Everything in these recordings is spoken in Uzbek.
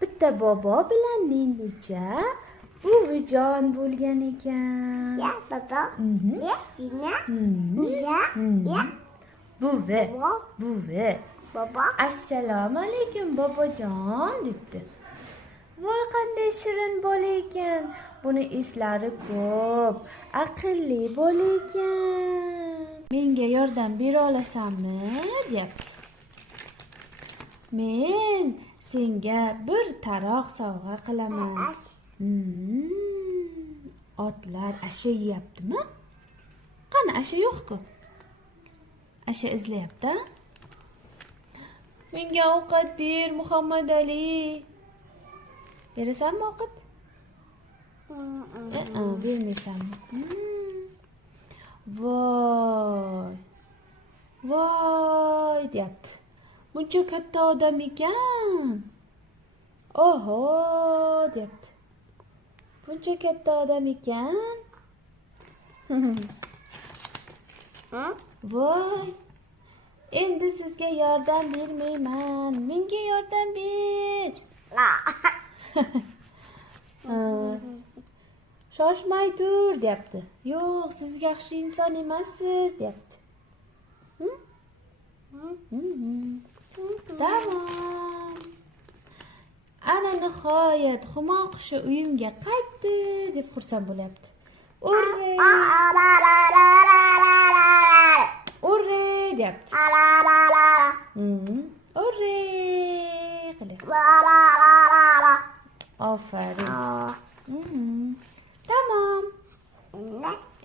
bitta bobo bilan necha buvijon bo'lgan ekan. Ya baba. Ya Cina. Ya. Ya. Buvi. Baba. Assalomu alaykum bobojon debdi. Voy qanday shirin bola ekan. Buni eslari ko'p, aqlli bola ekan. Menga yordam bera olasanmi? deyapti. Men senga bir taroq sovg'a qilaman. Otlar asha yeyaptimi? Qani asha yo'q-ku. Asha izlayapti. Menga ovqat ber, Muhammad Ali. Berasanmi ovqat? Bermaysanmi? Voy deyapti. Buncha katta odam ekan. Oho deyapti. Buncha katta odam ekan. Voy. Endi sizga yordam bermayman. Menga yordam ber. Shoshmay tur deyapti. Yo'q, siz yaxshi inson emassiz deyapti. Tamam. Ana nihoyat Humo qushi uyimga qaytdi deb xursand bo'lyapti. Urre! Urre deyapti. Urre! Aferin. Tamam.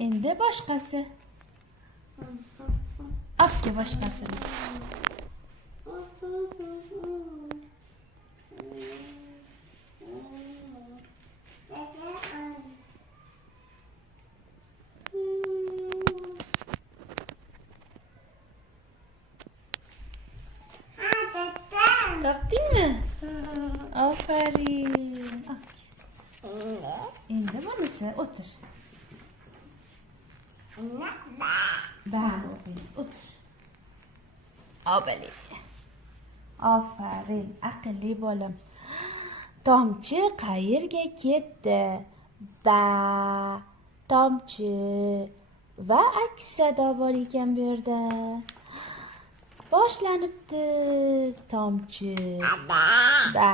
Endi boshqasi. Afga boshqasini. Topdingmi? Aferin. Endi bunisi o'tir. Bani o'qiymiz. O'tir. Obali. Aferin, aqlli bolam. Tomchi qayerga ketdi? Ba, tomchi. Va aks sado bor ekan bu yerda. Boshlanibdi tomchi. Ba.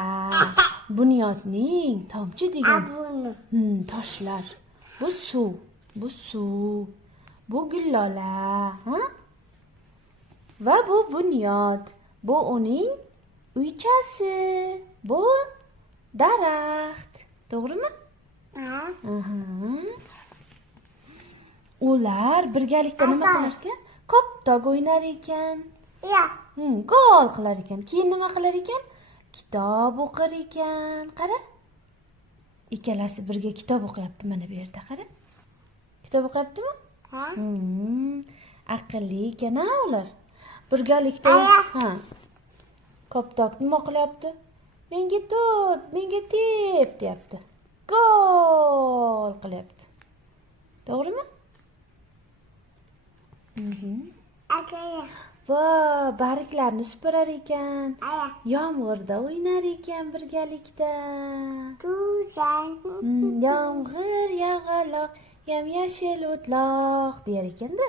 Bunyodning tomchi degan toshlar. Bu suv. Bu gullola, ha? Va bu bunyod. Bu uning uychasi. Bu daraxt. To'g'rimi? Ular birgalikda nima qilar ekan? Koptok o'ynar ekan. Gol qilar ekan. Keyin nima qilar ekan? Kitob o'qir ekan. Qara. Ikkalasi birga kitob o'qiyapti mana bu yerda, qara. Kitob o'qiyaptimi? Aqlli ekan-a ular. Birgalikda, Koptok nima qilyapti? Menga tut, menga tep deyapti. Gol qilyapti. To'g'rimi? Va barglarni supurar ekan. Yomg'irda o'ynar ekan birgalikda. Yomg'ir yog'aloq, yam-yashil o'tloq deyar ekanda.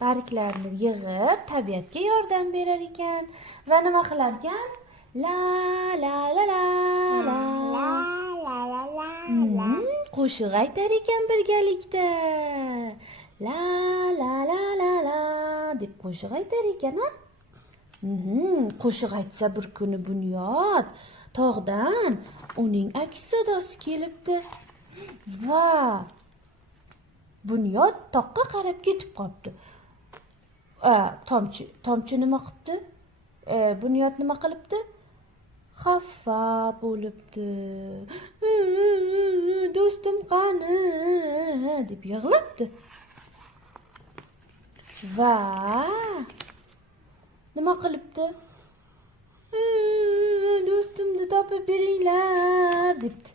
Barglarni yig'ib tabiatga yordam berar ekan va nima qilar ekan? La la la la la. Qo'shiq aytar ekan birgalikda. La la la la la deb qo'shiq aytar ekan, ha? Qo'shiq aytsa bir kuni Bunyod tog'dan uning aks sadosi kelibdi. Va Bunyod toqqa qarab ketib qolibdi. Tomchi nima qilibdi? Bunyod nima qilibdi? Xafa bo'libdi. Do'stim qani deb yig'labdi. Va nima qilibdi? Do'stimni topib beringlar debdi.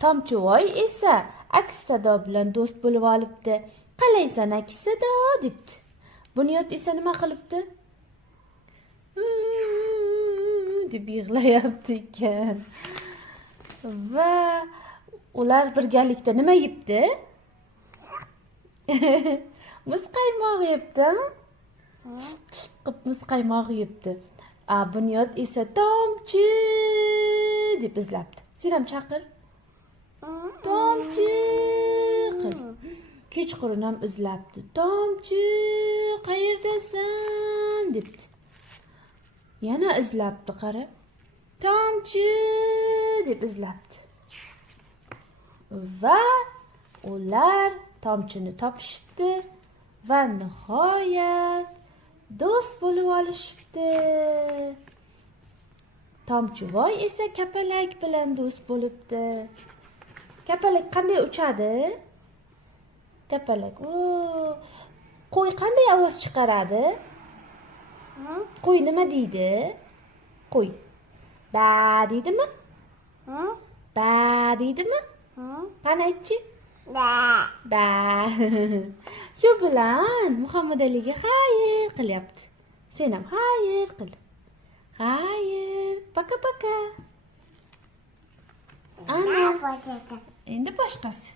Tomchivoy esa aks sado bilan do'st bo'lib olibdi. Qalaysan aks sado debdi. Bunyod esa nima qilibdi? deb yig'layapti ekan. Va ular birgalikda nima yeyapti? Muzqaymoq yeyapti. Qip muzqaymoq yeyapti. Bunyod esa Tomchi deb izlabdi. Sen ham chaqir. Tomchi qil. Kechqurun ham izlabdi. Tomchi, qayerdasan debdi. Yana izlabdi, qara. Tomchi deb izlabdi. Va ular Tomchini topishibdi va nihoyat do'st bo'lib olishibdi. Tomchivoy esa Kapalak bilan do'st bo'libdi. Kapalak qanday uchadi? Kapalak, qo'y qanday ovoz chiqaradi? Qo'y nima deydi? Qo'y ba deydimi? Ba deydimi? Qani aytchi? Ba. Shu bilan Muhammadaliga xayr qilyapti. Sen ham xayr qil. Xayr, paka-paka. Ana, endi boshqasi.